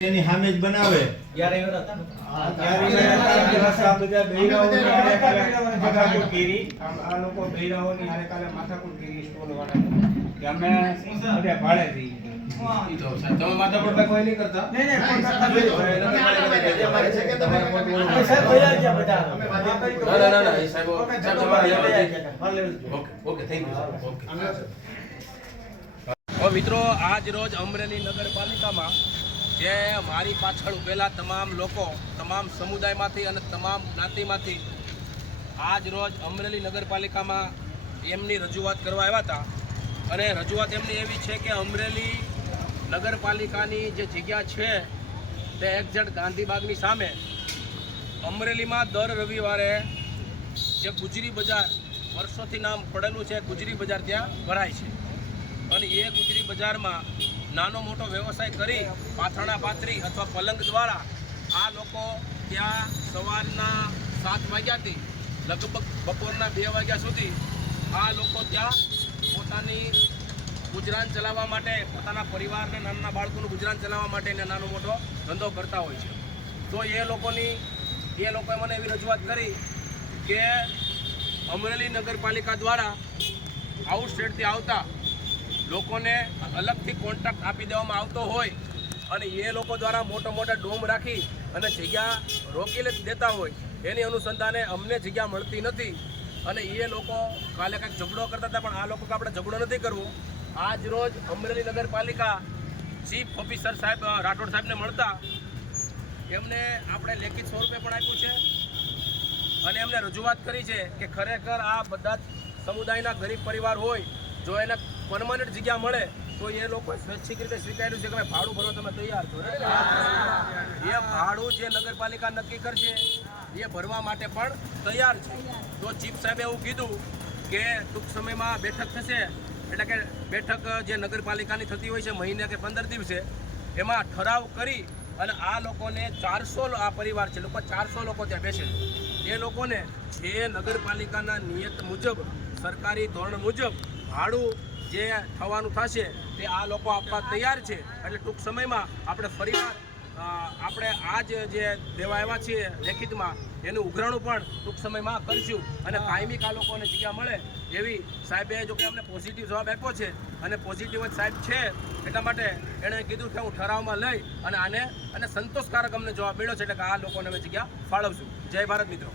એની સામે જ બનાવે યારે માથાકૂટ કરી આ લોકો બૈરાઓની હારે કાલે માથાકૂટ કરી સ્ટોલ વાળા કે અમે બધે ભાડે થઈ તમે માથા પર કોઈ નહીં કરતા મિત્રો આજ રોજ અમરેલી નગરપાલિકામાં જે મારી પાછળ ઉભેલા તમામ લોકો તમામ સમુદાયમાંથી અને તમામ જ્ઞાતિમાંથી આજ રોજ અમરેલી નગરપાલિકામાં એમની રજૂઆત કરવા આવ્યા હતા અને રજૂઆત એમની એવી છે કે અમરેલી નગરપાલિકાની જે જગ્યા છે તે એક્ઝેક્ટ ગાંધીબાગની સામે અમરેલીમાં દર રવિવારે જે ગુજરી બજાર વર્ષોથી નામ પડેલું છે ગુજરી બજાર ત્યાં ભરાય છે અને એ ગુજરી બજારમાં નાનો મોટો વ્યવસાય કરી પાથરણા પાથરી અથવા પલંગ દ્વારા આ લોકો ત્યાં સવારના 7 વાગ્યાથી લગભગ બપોરના 2 વાગ્યા સુધી આ લોકો ત્યાં પોતાની ગુજરાન ચલાવવા માટે પોતાના પરિવારને નાના બાળકોનું ગુજરાન ચલાવવા માટે નાનો મોટો ધંધો કરતા હોય છે. તો એ લોકોએ મને એવી રજૂઆત કરી કે અમરેલી નગરપાલિકા દ્વારા આઉટ સ્ટેટથી આવતા લોકોને અલગથી કોન્ટ્રાક્ટ આપી દેવામાં આવતો હોય અને એ લોકો દ્વારા મોટા ડોમ રાખી અને જગ્યા રોકી દેતા હોય એની અનુસંધાને અમને જગ્યા મળતી નથી અને એ લોકો કાલે કંઈક ઝઘડો કરતા હતા પણ આ લોકો આપણે ઝઘડો નથી કરવો. આજ રોજ અમરેલી નગરપાલિકા ચીફ ઓફિસર સાહેબ રાઠોડ સાહેબને મળતા એમને આપણે લેખિત સ્વરૂપે પણ આપ્યું છે અને એમને રજૂઆત કરી છે કે ખરેખર આ બધા સમુદાયના ગરીબ પરિવાર હોય જો એને પરમાનન્ટ જગ્યા મળે તો એ લોકો સ્વૈચ્છિક રીતે સ્વીકાર્યું છે કે ભાડું ભરવા તમે તૈયાર છો. એ ભાડું જે નગરપાલિકા નક્કી કરશે એ ભરવા માટે પણ તૈયાર છે. તો ચીફ સાહેબે એવું કીધું કે ટૂંક સમયમાં બેઠક થશે એટલે કે બેઠક જે નગરપાલિકાની થતી હોય છે મહિને કે 15 દિવસે એમાં ઠરાવ કરી અને આ લોકોને 400 આ પરિવાર છે લોકો 400 લોકો ત્યાં બેસે છે એ લોકોને જે નગરપાલિકાના નિયત મુજબ સરકારી ધોરણ મુજબ ભાડું જે થવાનું થશે તે આ લોકો આપવા તૈયાર છે. એટલે ટૂંક સમયમાં આપણે ફરીવાર આપણે આ જે દેવા આવ્યા છીએ લેખિતમાં એનું ઉઘરાણું પણ ટૂંક સમયમાં કરશું અને કાયમી આ લોકોને જગ્યા મળે એવી સાહેબે જો કે અમને પોઝિટિવ જવાબ આપ્યો છે અને પોઝિટિવ જ સાહેબ છે એટલા માટે એણે કીધું કે હું ઠરાવમાં લઈ અને આને સંતોષકારક અમને જવાબ મળ્યો છે એટલે કે આ લોકોને અમે જગ્યા ફાળવશું. જય ભારત મિત્રો.